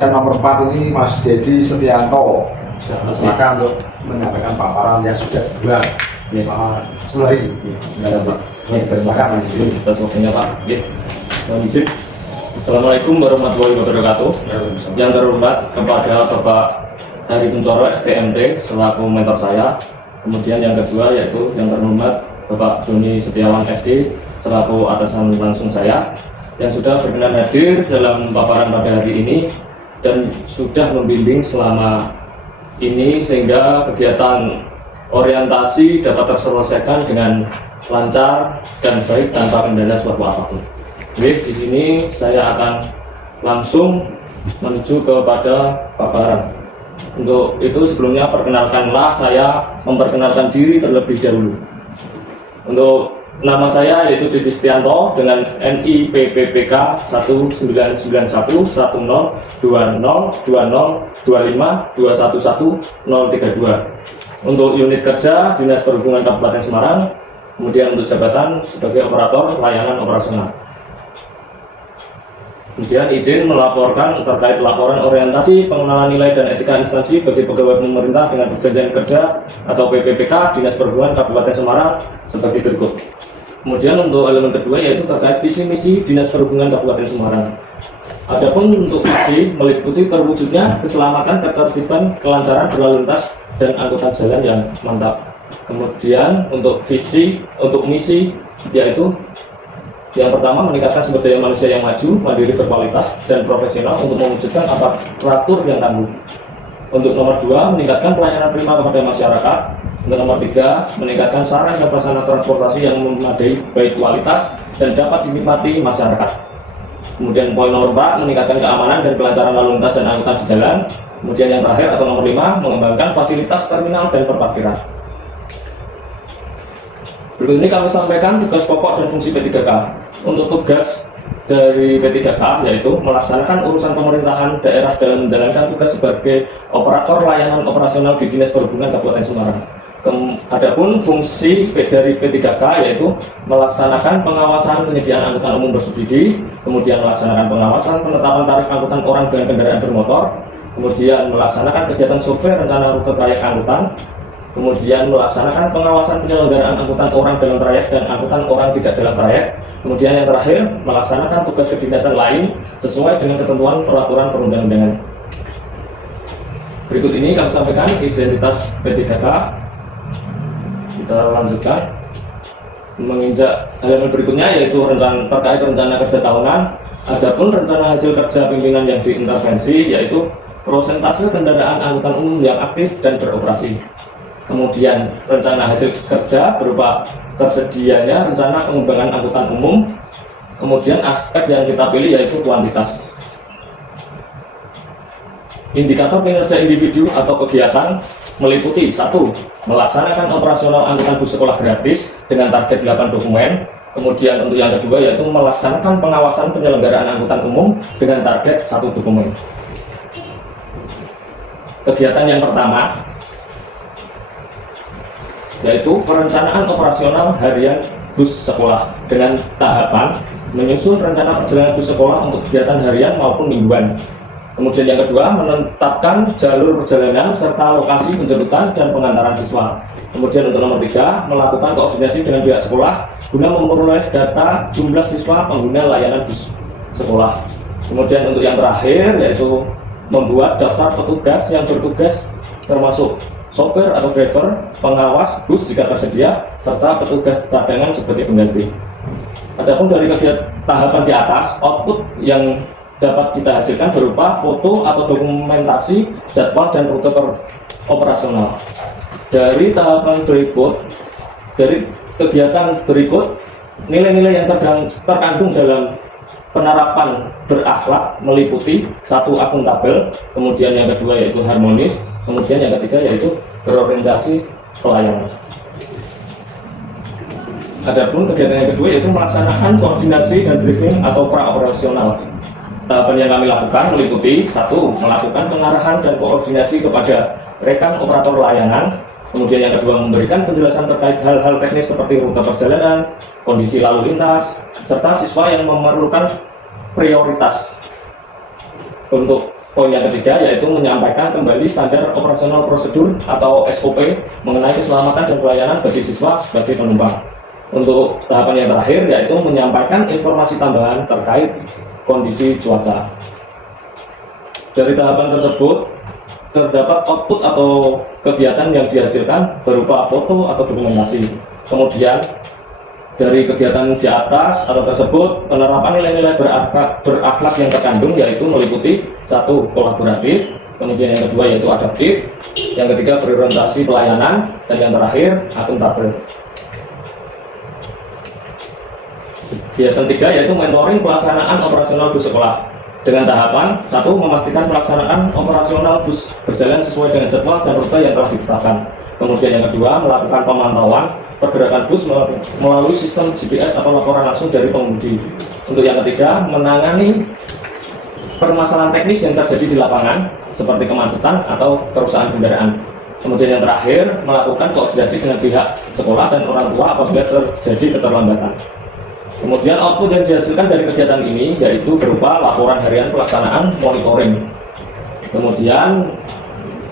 Nomor 4 ini Mas Dedi Setianto. Silakan untuk menyampaikan paparan yang sudah dibuat selama 10 hari. Silakan. Atas waktunya Pak. Assalamualaikum warahmatullahi wabarakatuh. Yang terhormat kepada Bapak Hari Kuncoro STMT selaku mentor saya. Kemudian yang kedua yaitu yang terhormat Bapak Doni Setiawan SD selaku atasan langsung saya yang sudah berkenan hadir dalam paparan pada hari ini dan sudah membimbing selama ini sehingga kegiatan orientasi dapat terselesaikan dengan lancar dan baik tanpa kendala suatu apapun. Baik, di sini saya akan langsung menuju kepada paparan. Untuk itu sebelumnya perkenalkanlah saya memperkenalkan diri terlebih dahulu. Untuk nama saya yaitu Dedi Setianto dengan NIPPPK 199110202025211032. Untuk unit kerja Dinas Perhubungan Kabupaten Semarang, kemudian untuk jabatan sebagai operator layanan operasional. Kemudian izin melaporkan terkait laporan orientasi pengenalan nilai dan etika instansi bagi pegawai pemerintah dengan perjanjian kerja atau PPPK Dinas Perhubungan Kabupaten Semarang sebagai berikut. Kemudian untuk elemen kedua yaitu terkait visi misi Dinas Perhubungan Kabupaten Semarang. Adapun untuk visi meliputi terwujudnya keselamatan, ketertiban, kelancaran berlalu lintas dan angkutan jalan yang mantap. Kemudian untuk visi, untuk misi yaitu yang pertama meningkatkan sumber daya manusia yang maju, mandiri, berkualitas dan profesional untuk mewujudkan aparatur yang tangguh. Untuk nomor 2 meningkatkan pelayanan prima kepada masyarakat. Untuk nomor 3 meningkatkan sarana dan prasarana transportasi yang memadai, baik kualitas dan dapat dinikmati masyarakat. Kemudian poin nomor 4 meningkatkan keamanan dan kelancaran lalu lintas dan angkutan di jalan. Kemudian yang terakhir atau nomor 5 mengembangkan fasilitas terminal dan perparkiran. Berikut ini kami sampaikan tugas pokok dan fungsi P3K. Untuk tugas dari P3K yaitu melaksanakan urusan pemerintahan daerah dalam menjalankan tugas sebagai operator layanan operasional di Dinas Perhubungan Kabupaten Semarang. Adapun fungsi dari P3K yaitu melaksanakan pengawasan penyediaan angkutan umum bersubsidi, kemudian melaksanakan pengawasan penetapan tarif angkutan orang dengan kendaraan bermotor, kemudian melaksanakan kegiatan survei rencana rute trayek angkutan, kemudian melaksanakan pengawasan penyelenggaraan angkutan orang dalam trayek dan angkutan orang tidak dalam trayek, kemudian yang terakhir melaksanakan tugas kedinasan lain sesuai dengan ketentuan peraturan perundang-undangan. Berikut ini kami sampaikan identitas P3K. Kita lanjutkan menginjak halaman berikutnya yaitu terkait rencana kerja tahunan. Adapun rencana hasil kerja pimpinan yang diintervensi yaitu prosentase kendaraan angkutan umum yang aktif dan beroperasi. Kemudian rencana hasil kerja berupa tersedianya rencana pengembangan angkutan umum. Kemudian aspek yang kita pilih yaitu kuantitas. Indikator kinerja individu atau kegiatan meliputi 1. Melaksanakan operasional angkutan bus sekolah gratis dengan target 8 dokumen. Kemudian untuk yang kedua yaitu melaksanakan pengawasan penyelenggaraan angkutan umum dengan target 1 dokumen. Kegiatan yang pertama yaitu perencanaan operasional harian bus sekolah dengan tahapan menyusun rencana perjalanan bus sekolah untuk kegiatan harian maupun mingguan. Kemudian yang kedua menetapkan jalur perjalanan serta lokasi penjemputan dan pengantaran siswa. Kemudian untuk nomor 3 melakukan koordinasi dengan pihak sekolah guna memperoleh data jumlah siswa pengguna layanan bus sekolah. Kemudian untuk yang terakhir yaitu membuat daftar petugas yang bertugas termasuk sopir atau driver, pengawas bus jika tersedia, serta petugas cadangan sebagai pengganti. Adapun dari kegiatan tahapan di atas, output yang dapat kita hasilkan berupa foto atau dokumentasi jadwal dan rute operasional. Dari tahapan berikut, dari kegiatan berikut, nilai-nilai yang terkandung dalam penerapan berakhlak meliputi 1. Akuntabel, kemudian yang kedua yaitu harmonis, kemudian yang ketiga yaitu berorientasi pelayanan. Adapun kegiatan yang kedua yaitu melaksanakan koordinasi dan briefing atau pra-operasional. Tahapan yang kami lakukan meliputi 1. Melakukan pengarahan dan koordinasi kepada rekan operator layanan. Kemudian yang kedua memberikan penjelasan terkait hal-hal teknis seperti rute perjalanan, kondisi lalu lintas, serta siswa yang memerlukan prioritas untuk Poin yang ketiga yaitu menyampaikan kembali standar operasional prosedur atau SOP mengenai keselamatan dan pelayanan bagi siswa sebagai penumpang. Untuk tahapan yang terakhir yaitu menyampaikan informasi tambahan terkait kondisi cuaca. Dari tahapan tersebut terdapat output atau kegiatan yang dihasilkan berupa foto atau dokumentasi. Kemudian dari kegiatan di atas atau tersebut, penerapan nilai-nilai berakhlak yang terkandung yaitu meliputi 1. Kolaboratif, kemudian yang kedua yaitu adaptif, yang ketiga berorientasi pelayanan, dan yang terakhir akuntabel. Kegiatan 3 yaitu mentoring pelaksanaan operasional bus sekolah dengan tahapan 1. Memastikan pelaksanaan operasional bus berjalan sesuai dengan jadwal dan rute yang telah ditetapkan. Kemudian yang kedua, melakukan pemantauan pergerakan bus melalui sistem GPS atau laporan langsung dari pengemudi. Untuk yang ketiga, menangani permasalahan teknis yang terjadi di lapangan seperti kemacetan atau kerusakan kendaraan. Kemudian yang terakhir, melakukan koordinasi dengan pihak sekolah dan orang tua apabila terjadi keterlambatan. Kemudian output yang dihasilkan dari kegiatan ini yaitu berupa laporan harian pelaksanaan monitoring. Kemudian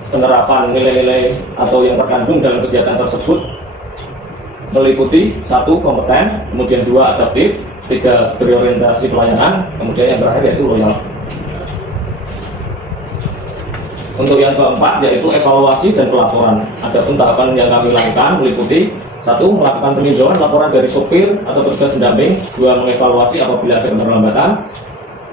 penerapan nilai-nilai atau yang terkandung dalam kegiatan tersebut meliputi 1. Kompeten, kemudian 2. Adaptif, 3. Berorientasi pelayanan, kemudian yang terakhir yaitu loyal. Untuk yang keempat yaitu evaluasi dan pelaporan. Adapun tahapan yang kami lakukan meliputi 1. Melakukan peninjauan laporan dari sopir atau petugas pendamping. 2. Mengevaluasi apabila ada keterlambatan,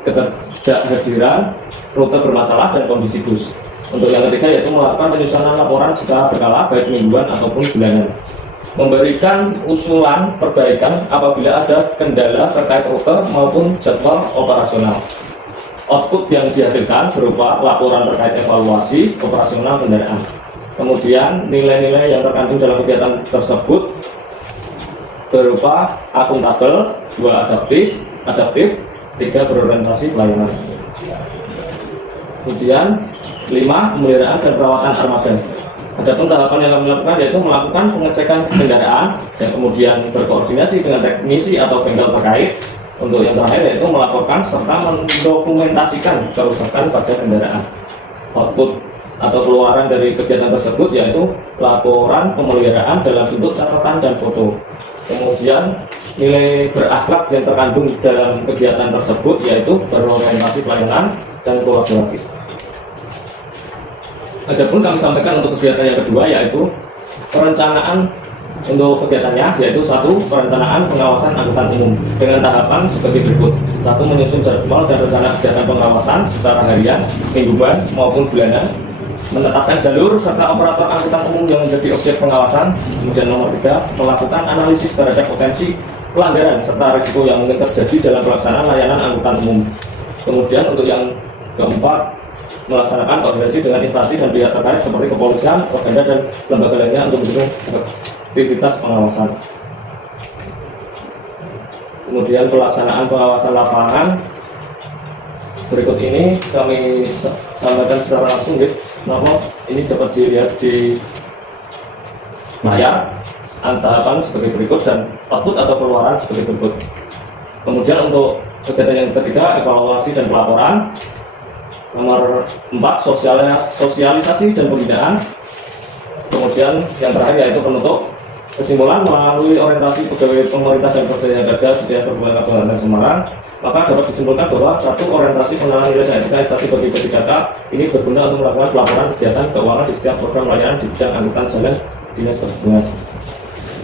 ketidakhadiran, rute bermasalah, dan kondisi bus. Untuk yang ketiga yaitu melakukan penyusunan laporan secara berkala baik mingguan ataupun bulanan. Memberikan usulan perbaikan apabila ada kendala terkait rute maupun jadwal operasional. Output yang dihasilkan berupa laporan terkait evaluasi operasional kendaraan. Kemudian nilai-nilai yang terkandung dalam kegiatan tersebut berupa akuntabel, 2. Adaptif, 3. Berorientasi pelayanan. Kemudian 5. Pemeliharaan dan perawatan armada. Adapun tahapan yang kami lakukan yaitu melakukan pengecekan kendaraan dan kemudian berkoordinasi dengan teknisi atau bengkel terkait. Untuk yang terakhir yaitu melaporkan serta mendokumentasikan kerusakan pada kendaraan. Output atau keluaran dari kegiatan tersebut yaitu laporan pemeliharaan dalam bentuk catatan dan foto. Kemudian nilai berakhlak yang terkandung dalam kegiatan tersebut yaitu berorientasi pelayanan dan kolaboratif. Adapun kami sampaikan untuk kegiatan yang kedua yaitu perencanaan untuk kegiatannya yaitu 1. Perencanaan pengawasan angkutan umum dengan tahapan sebagai berikut. 1. Menyusun jadwal dan rencana kegiatan pengawasan secara harian, mingguan maupun bulanan. Menetapkan jalur serta operator angkutan umum yang menjadi objek pengawasan. Kemudian nomor 3. Melakukan analisis terhadap potensi pelanggaran serta risiko yang mungkin terjadi dalam pelaksanaan layanan angkutan umum. Kemudian untuk yang keempat, melaksanakan koordinasi dengan instansi dan pihak terkait seperti kepolisian, organda, dan lembaga lainnya untuk mendukung aktivitas pengawasan. Kemudian pelaksanaan pengawasan lapangan berikut ini kami sampaikan secara langsung, ini dapat dilihat di layar. Tahapan sebagai berikut dan output atau keluaran sebagai berikut. Kemudian untuk kegiatan yang ketiga, evaluasi dan pelaporan. Nomor 4, sosialisasi dan pembinaan. Kemudian yang terakhir yaitu penutup. Kesimpulan, melalui orientasi pegawai pemerintah dan pekerja kerja di daerah Kabupaten Kabupaten Semarang, maka dapat disimpulkan bahwa 1. Orientasi pengenalan nilai dan etika instansi bagi P3K ini berguna untuk melakukan pelaporan kegiatan keuangan di setiap program layanan di bidang angkutan jalan dinas perhubungan.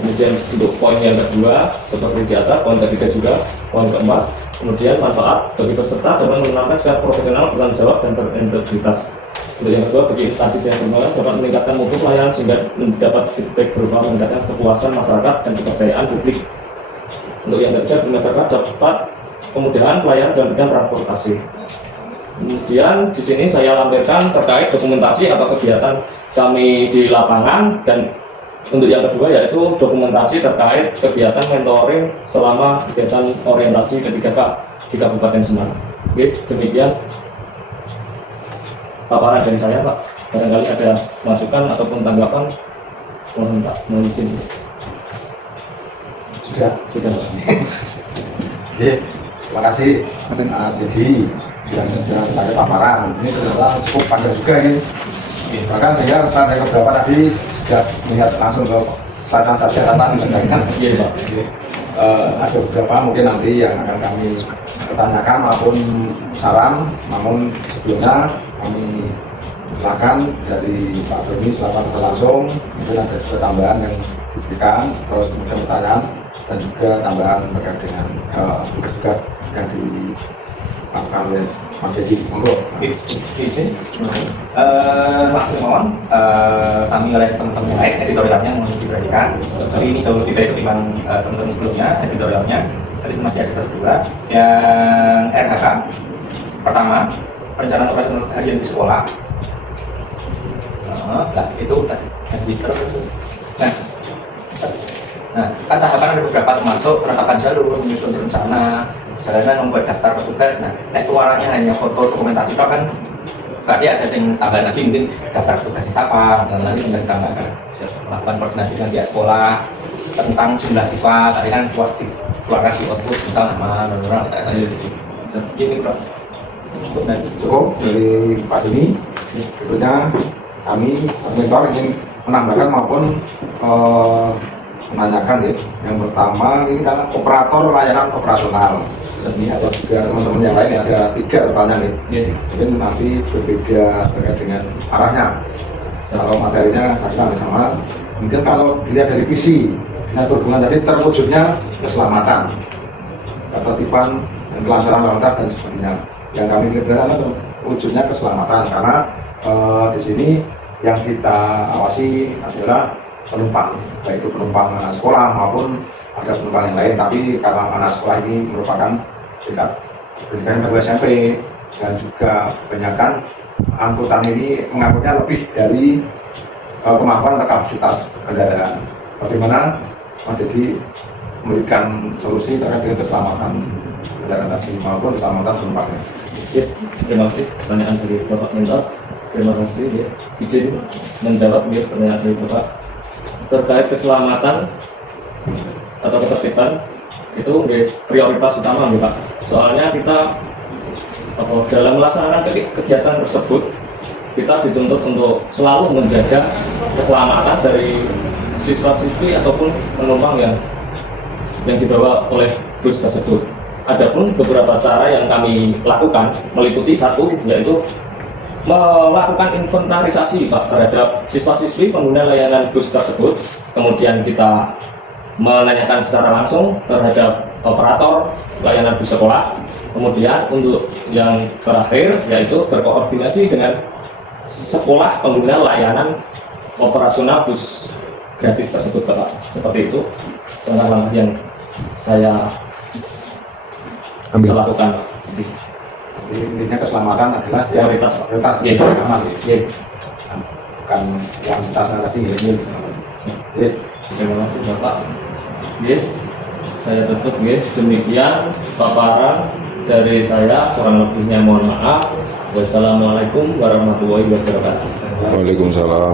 Kemudian untuk poin yang kedua seperti di atas, poin ketiga juga, poin keempat. Kemudian manfaat bagi peserta dapat menanamkan sikap profesional, bertanggung jawab, dan berintegritas. Untuk yang kedua, bagi instansi yang berwenang dapat meningkatkan mutu pelayanan sehingga mendapat feedback berupa meningkatkan kepuasan masyarakat dan kepercayaan publik. Untuk yang ketiga, bagi masyarakat dapat kemudahan pelayanan dalam bidang transportasi. Kemudian di sini saya lampirkan terkait dokumentasi atau kegiatan kami di lapangan, dan untuk yang kedua yaitu dokumentasi terkait kegiatan mentoring selama kegiatan orientasi P3K di Kabupaten Semarang. Oke, demikian paparan dari saya, Pak. Barangkali ada masukan ataupun tanggapan, mohon izin. Sudah. Oke, terima kasih Mas Dedi dan dengan tadi paparan ini ternyata cukup panjang juga ini. Bahkan sehingga setelah dari beberapa tadi sudah melihat langsung ke selatan saja tanpa mendengarkan. Iya Pak. Ada beberapa mungkin nanti yang akan kami pertanyakan maupun saran, namun sebelumnya kami silakan dari Pak Doni silakan langsung, mungkin ada juga tambahan yang diberikan, terus kemudian pertanyaan dan juga tambahan terkait dengan tugas-tugas yang dilakukan oleh Mas Dedi. Monggo. Langsung mohon kami oleh teman-teman lain editorialnya mau diperhatikan. Tapi ini jauh lebih baik ketimbang teman-teman sebelumnya editorialnya. Tadi masih ada satu juga yang RHK. Pertama, perencanaan operasional harian di sekolah. Nah, itu tadi. Nah, kan tahapan ada beberapa termasuk penetapan jalur, menyusun rencana, perjalanan, membuat daftar petugas. Nah, keluarannya hanya foto dokumentasi itu kan berarti ada yang tambahan lagi mungkin daftar tugas siapa dan nanti bisa ditambahkan melakukan koordinasi dengan pihak sekolah tentang jumlah siswa tadi kan wajib keluarkan di output misal nama nomor tadi ini Prof. Cukup dari Pak Doni. Berikutnya kami koordinator ingin menambahkan maupun menanyakan ya. Yang pertama ini kan operator layanan operasional. Ini ada juga teman-teman yang lain ada 3 pertanyaan nih. Mungkin nanti berbeda terkait dengan arahnya. Kalau materinya kadang sama. Mungkin kalau dilihat dari visi, nah berhubungan tadi terwujudnya keselamatan, ketertiban, dan kelancaran lalu lintas dan sebagainya. Yang kami lihat adalah wujudnya keselamatan karena di sini yang kita awasi adalah penumpang, baik itu penumpang anak sekolah maupun ada penumpang yang lain. Tapi karena anak sekolah ini merupakan tingkat pendidikan kedua SMP dan juga kebanyakan angkutan ini mengangkutnya lebih dari kemampuan atau kapasitas kendaraan. Bagaimana Mas Dedi memberikan solusi terkait dengan keselamatan kendaraan tadi maupun keselamatan penumpangnya? Ya, terima kasih pertanyaan dari Bapak Mentor. Terima kasih ya, izin menjawab ya pertanyaan dari Bapak terkait keselamatan atau ketertiban itu prioritas utama ya Pak. Soalnya kita dalam melaksanakan kegiatan tersebut kita dituntut untuk selalu menjaga keselamatan dari siswa-siswi ataupun penumpang yang dibawa oleh bus tersebut. Adapun beberapa cara yang kami lakukan meliputi satu yaitu melakukan inventarisasi Pak terhadap siswa-siswi pengguna layanan bus tersebut. Kemudian kita menanyakan secara langsung terhadap operator layanan bus sekolah. Kemudian untuk yang terakhir yaitu berkoordinasi dengan sekolah pengguna layanan operasional bus gratis tersebut Bapak. Seperti itu langkah-langkah yang saya lakukan. Intinya keselamatan adalah prioritas ya, aman ya. Bukan kuantitasnya tadi ya. Terima kasih Bapak. Saya tutup demikian paparan dari saya, kurang lebihnya mohon maaf. Wassalamualaikum warahmatullahi wabarakatuh. Waalaikumsalam.